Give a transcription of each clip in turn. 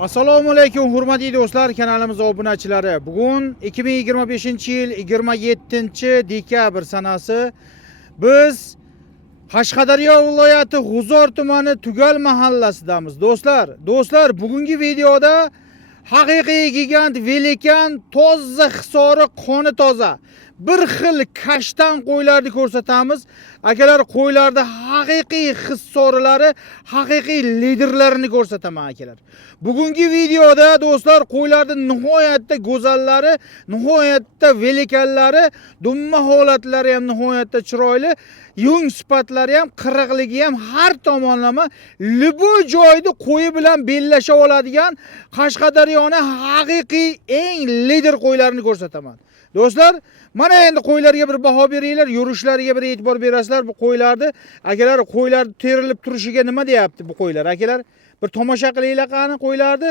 Assalomu alaykum hurmatli do'stlar, kanalimiz obunachilari. Bugun 2025-yil 27-dekabr sanasi. Biz Qashqadaryo viloyati G'uzor tumani Tugal mahallasidamiz. Do'stlar, bugungi videoda haqiqiy gigant velikan toza hisori qoni toza bir xil kashtan qo'ylarni ko'rsatamiz. Akalar, qo'ylarda haqiqiy hissorlari, haqiqiy liderlarini ko'rsataman akalar. Bugungi videoda do'stlar qo'ylarning nihoyatda go'zallari, nihoyatda velikanlari, dumma holatlari ham nihoyatda chiroyli, yung sifatlari ham, qirg'iligi ham har tomonlama liboy joyda qo'yi bilan bellasha oladigan Qashqadaryoning haqiqiy eng lider qo'ylarini ko'rsataman. Do'stlar, mana endi qo'ylarga bir baho beringlar, yurishlariga bir e'tibor berasizlar. Bu qo'ylarni, akalar, qo'ylar terilib turishiga nima deyapti bu qo'ylar? Akalar, bir tomosha qilinglar qani qo'ylarni.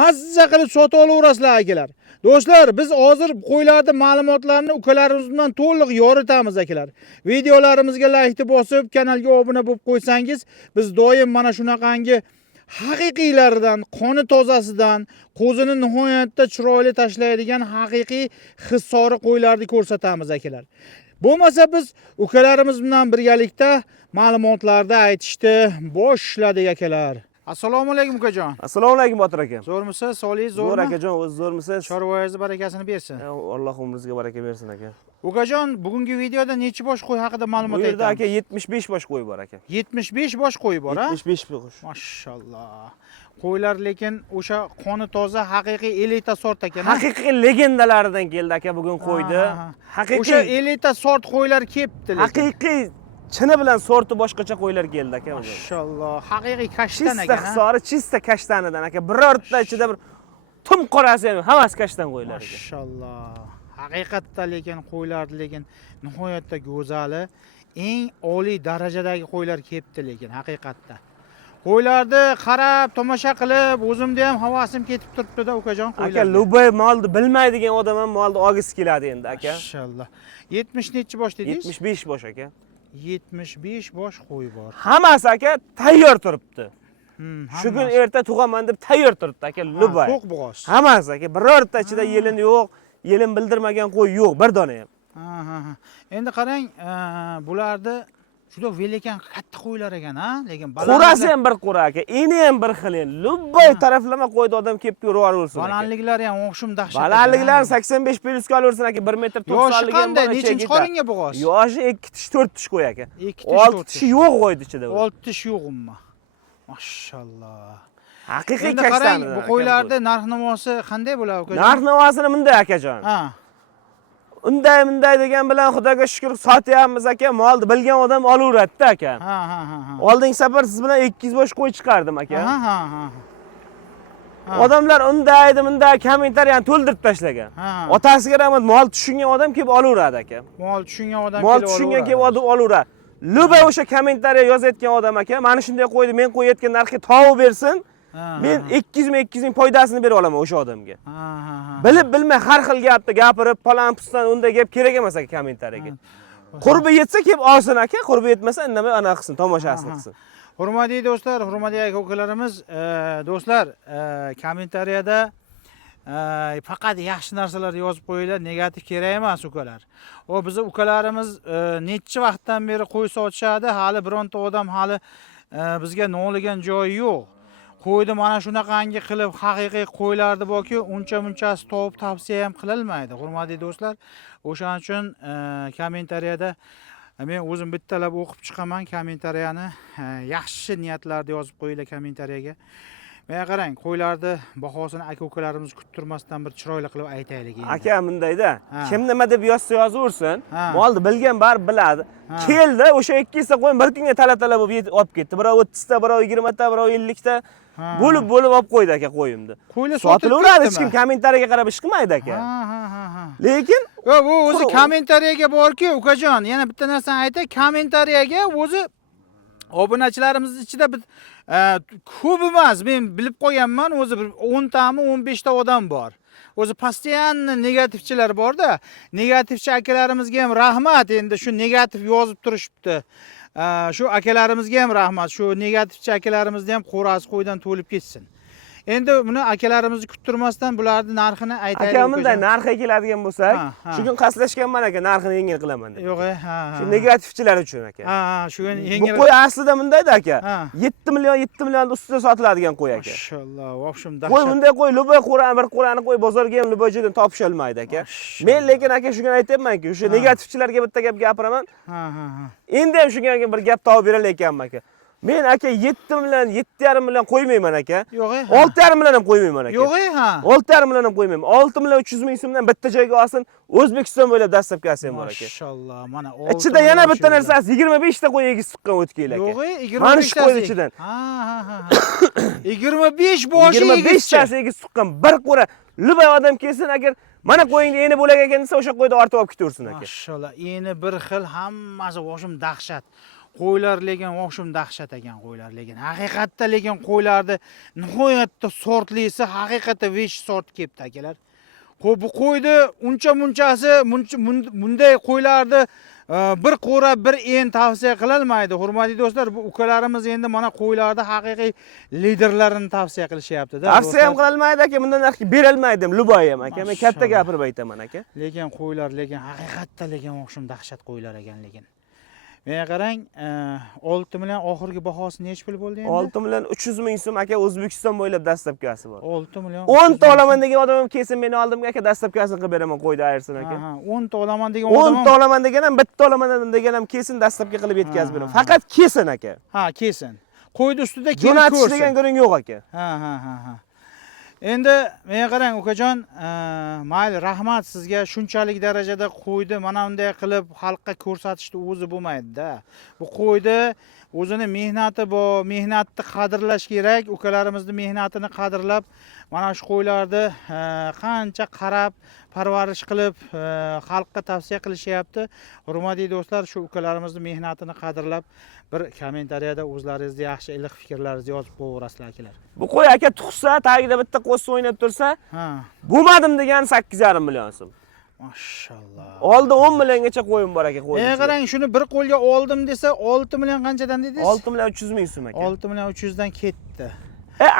Mazza qilib sotib olaverasizlar akalar. Do'stlar, biz hozir qo'ylarning ma'lumotlarini ukalaringiz bilan to'liq yoritamiz akalar. Videolarimizga like bosib, kanalga obuna bo'lib qo'ysangiz, biz doim mana shunaqangi haqiqiylaridan, qoni tozasidan, qo'zini nihoyatda chiroyli tashlaydigan haqiqiy hissori qo'ylarni ko'rsatamiz akalar. Bo'lmasa biz ukalarimiz bilan birgalikda ma'lumotlarda aytishni boshladik akalar. Assalomu alaykum ukajon. Assalomu alaykum Botir aka. Zo'rmisiz? Sog'ligingiz zo'rmi? Zo'r akajon, o'z zo'rmisiz? Chorvoyingizni barakasini bersin. Alloh umringizga baraka bersin aka. Ukajon, bugungi videoda necha bosh qo'y haqida ma'lumot Bu yerda aytamiz? aka 75 bosh qo'y bor aka. 75 bosh qo'y bor, ha? 75 bosh. Mashalloh. Qo'ylar lekin o'sha qoni toza haqiqiy elita sort ekan. Haqiqiy legendalaridan keldi aka bugun qo'ydi. Haqiqiy o'sha elita sort qo'ylar kelibdi lekin. Haqiqiy chini bilan sorti boshqacha qo'ylar keldi aka bugun. Mashalloh, haqiqiy kashtan Chista ekan. hisori, chista kashtanidan aka. Birorta ichida bir tum qorasi ham hammasi kashtan qo'ylar aka. Mashalloh. Haqiqatda lekin qo'ylar lekin nihoyatda go'zali, eng oliy darajadagi qo'ylar kelibdi lekin haqiqatda. Qo'ylarni qarab, tomosha qilib, o'zimda ham havasim ketib turibdi-da ukajon qo'ylar. Aka, lubay molni bilmaydigan odam ham molni olgisi keladi endi aka. Mashalloh. 70 nechi bosh dedingiz? 75 bosh aka. 75 bosh qo'y bor. Hammasi aka tayyor turibdi. Shu kun hammasi. erta tug'aman deb tayyor turibdi aka lubay. To'q bo'g'oz. Hammasi aka, birorta ichida yelin yo'q, yelin bildirmagan qo'y yo'q, bir dona ham. Ha. Endi qarang, bularda juda velikan katta qo'ylar ekan, ha? Lekin Qo'rasi ham bir qo'ra aka, eni ham bir xil endi. Lubay taraflama qo'ydi odam kelib ko'raversin aka. balandliklari ham o'xshim dahshat. Balandliklari 85 plyusga olaversin aka, 1 metr 90 Yoshi ligi ham qanday? bor. Nechinchi qoringa bo'g'oz? Yoshi 2 tish 4 tish qo'y aka. 2 tish 6 tishi yo'q qo'ydi ichida. 6 tish yo'q umma. Mashalloh. Haqiqiy Endi qarang, kashtan. bu qo'ylarda narx-navosi qanday bo'ladi ukajon? Narx-navosini bunday akajon. Ha. Unday degan bilan Xudoga shukr sotyapmiz aka, molni bilgan odam olaveradi aka. Ha. Oldingi safar siz bilan 200 bosh qo'y chiqardim aka. Ha. Odamlar unday kommentariyani to'ldirib tashlagan. Otasiga rahmat, mol tushungan odam kelib olaveradi aka. Mol tushungan odam Mol tushungan kelib olaveradi. Luba o'sha kommentariya yozayotgan odam aka, mana shunday qo'ydi, men qo'yayotgan narxga tovuq bersin. Men 200 ming foydasini bera olaman o'sha odamga. Bilib bilmay har xil gapni gapirib, palon pustan unday gap kerak emas aka kommentariyaga. Qurbi yetsa kelib olsin aka, qurbi yetmasa indamay ana qilsin, tomoshasini qilsin. Hurmatli do'stlar, hurmatli aka-ukalarimiz, do'stlar, kommentariyada faqat yaxshi narsalar yozib qo'yinglar, negativ kerak emas ukalar. O bizni ukalarimiz necha vaqtdan beri qo'y sotishadi, hali bironta odam hali bizga noligan joyi yo'q. Qo'ydi mana shunaqangi qilib haqiqiy qo'ylarni borki, uncha-munchasi topib tavsiya ham qilinmaydi. Hurmatli do'stlar, o'shaning uchun kommentariyada men o'zim bittalab o'qib chiqaman kommentariyani. Yaxshi niyatlarni yozib qo'yinglar kommentariyaga. Mana qarang, qo'ylarni bahosini aka-ukalarimiz kuttirmasdan bir chiroyli qilib aytaylik endi. Aka bundayda, kim nima deb yozsa yozaversin, molni bilgan bari biladi. Keldi, o'sha 200 ta qo'y bir kunga tala bo'lib olib ketdi. Birov 30 ta, birov 20 ta, birov 50 ta bo'lib olib qo'ydi aka qo'yimni. Qo'ylar sotilaveradi, hech kim kommentariyaga qarab ish qilmaydi aka. Lekin bu o'zi kommentariyaga borki, ukajon, yana bitta narsani aytay, kommentariyaga o'zi obunachilarimiz ichida ko'p emas, men bilib qo'yganman, o'zi 10 tami 15 ta odam bor. O'zi postoyanno negativchilar bor-da, negativchi akalarimizga ham rahmat, endi shu negativ yozib turishibdi. Shu akalarimizga ham rahmat, shu negativchi akalarimizni ham qo'rasi qo'ydan to'lib ketsin. Endi buni akalarimizni kuttirmasdan bularning narxini aytaylik. Aka bunday narxga keladigan bo'lsak, Ha. shu kun qaslashganman aka, narxini yengil qilaman deb. Yo'q, ha. Shu negativchilar uchun aka. Ha, shu Bu yengil. qo'y aslida bundayda aka. Ha. 7 million ustida sotiladigan qo'y aka. Mashallah, v общем Qo'y dahshat. bunday qo'y luboy qo'rani bir qo'rani qo'y bozorga ham luboychidan topisha olmaydi aka. Men lekin aka shuni aytayapman-ku, o'sha negativchilarga bitta gap gapiraman. Ha. Endi ham shunga bir gap topib beralayotganman aka. Men aka 7 million, 7,5 million qo'ymayman aka. Yo'q, 6,5 million ham qo'ymayman aka. Yo'q, ha. 6,5 million ham qo'ymayman. 6 million 300 ming so'mdan bitta joyga olsin, O'zbekiston bo'ylab dastlabkasi ham bor aka. Mashallah, mana Ichida yana bitta narsasi 25 ta qo'y egiz chiqqan o'tkil aka. Yo'q, 25 Mana shu qo'y ichidan. Ha. 25 boshi 25 tasi egiz chiqqan bir qo'ra. Lubay odam kelsin agar mana qo'yingni eni bo'lar ekan desa, o'sha qo'yni ortib olib ketaversin aka. Mashallah, eni bir xil, hammasi o'shim dahshat. Qo'ylar lekin o'shim dahshat ekan qo'ylar lekin. Haqiqatda lekin qo'ylarni nihoyatda sortlisi, haqiqatda vesh sort kelibdi akalar. Bu qo'yni uncha-munchasi, bunday qo'ylarni bir qo'ra bir en tavsiya qilinmaydi. Hurmatli do'stlar, bu ukalarimiz endi mana qo'ylarda haqiqiy liderlarini tavsiya qilishyapti-da. Tavsiya ham qilolmaydi aka, bundan narxga berolmaydim, Luboy ham aka. Men katta gapirib aytaman aka. Lekin qo'ylar lekin haqiqatda lekin o'shim dahshat qo'ylar ekan lekin. Menga qarang, 6 million oxirgi bahosi nech pul bo'ldi endi? 6 million 300 ming so'm aka, O'zbekiston bo'ylab dastlabkasi bor. 6 million. 10 ta olaman degan odam ham kelsin, meni oldimga aka, dastlabkasini qilib beraman, qo'ydi ayirsin aka. 10 ta olaman degan odam. 10 ta olaman degan ham, bitta olaman degan ham kelsin, dastlabki qilib yetkazib beraman. Faqat kelsin aka. Ha, kelsin. Qo'ydi ustida kelib Jo'natish ko'rsin. degan guring yo'q aka. Ha. Endi menga qarang ukajon, mayli, rahmat sizga. Shunchalik darajada qo'ydi mana bunday qilib xalqqa ko'rsatishni o'zi bo'lmaydi-da. Bu qo'ydi o'zini mehnati bor, mehnatni qadrlash kerak. Ukalarimizni mehnatini qadrlab, mana shu qo'ylarni qancha qarab, parvarish qilib, xalqqa tavsiya qilishyapti. Hurmatli do'stlar, shu ukalarimizni mehnatini qadrlab, bir kommentariyada o'zlaringizni yaxshi iliq fikrlaringizni yozib qo'yaverasizlar akalar. Bu qo'y aka tug'sa, tagida bitta qo'zsa o'ynab tursa, bo'lmadim degan 8,5 million so'm. Mashallah. Oldi 10 milliongacha qo'yim bor aka qo'yim. Qarang, shuni bir qo'lga oldim desa, 6 million qanchadan dedingiz? 6 million 300 ming so'm aka. 6 million 300 dan ketdi.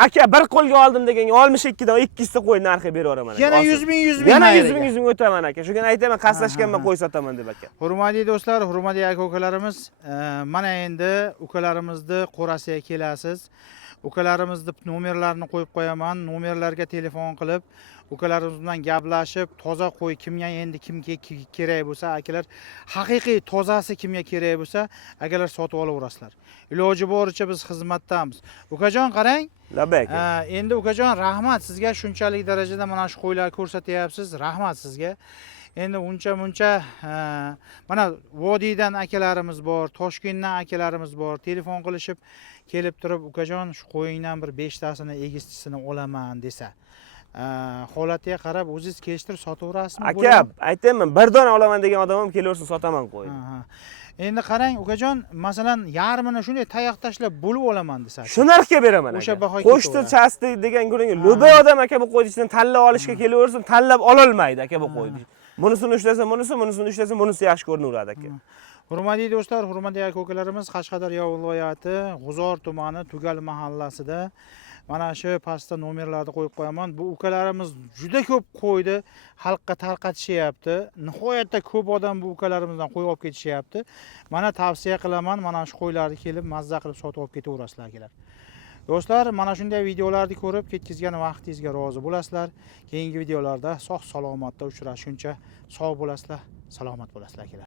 Aka bir qo'lga oldim deganga 62 dan 200 ta qo'y narxi beraveraman aka. Yana 100 ming Yana 100 ming o'taman aka. Shu kun aytaman, qaslashganman qo'y sotaman deb aka. Hurmatli do'stlar, hurmatli aka-ukalarimiz, mana endi ukalarimizni qo'rasiga kelasiz. Ukalarimizni nomerlarini qo'yib qo'yaman. Nomerlarga telefon qilib, ukalarimiz bilan gaplashib, toza qo'y kimga endi kimga kerak bo'lsa, akalar, haqiqiy tozasi kimga kerak bo'lsa, akalar sotib olaverasizlar. Iloji boricha biz xizmatdamiz. Ukajon qarang. Labay aka. Endi ukajon, rahmat sizga, shunchalik darajada mana shu qo'ylarni ko'rsatyapsiz. Rahmat sizga. Endi uncha-muncha mana Vodiydan akalarimiz bor, Toshkentdan akalarimiz bor. Telefon qilishib kelib turib, ukajon shu qo'yingdan bir 5 tasini egizchisini olaman desa, holatiga qarab o'zingiz kelishtirib sotaverasizmi? Aka, aytaman, bir dona olaman degan odam ham kelaversin, sotaman qo'yni. Endi qarang ukajon, masalan, yarmini shunday tayoq tashlab bo'lib olaman desa. Shu narxga beraman aka. O'sha bahoga Qo'shti chasti degan guring, Lubay odam aka bu qo'yni ichidan tanlab olishga kelaversin, tanlab ola olmaydi aka bu qo'yni. Bunisini ushlasa, bunisini ushlasa, bunisi yaxshi ko'rinaveradi aka. Hurmatli do'stlar, hurmatli aka-ukalarimiz, Qashqadaryo viloyati G'uzor tumani Tugal mahallasida mana shu pastda nomerlarni qo'yib qo'yaman. Bu ukalarimiz juda ko'p qo'ydi, xalqqa tarqatishyapti. Nihoyatda ko'p odam bu ukalarimizdan qo'y olib ketishyapti. Mana tavsiya qilaman, mana shu qo'ylarni kelib mazza qilib sotib olib ketaverasizlar akalar. Do'stlar, mana shunday videolarni ko'rib ketkizgan vaqtingizga rozi bo'lasizlar. Keyingi videolarda sog' salomatda uchrashguncha sog' bo'lasizlar, salomat bo'lasizlar akalar.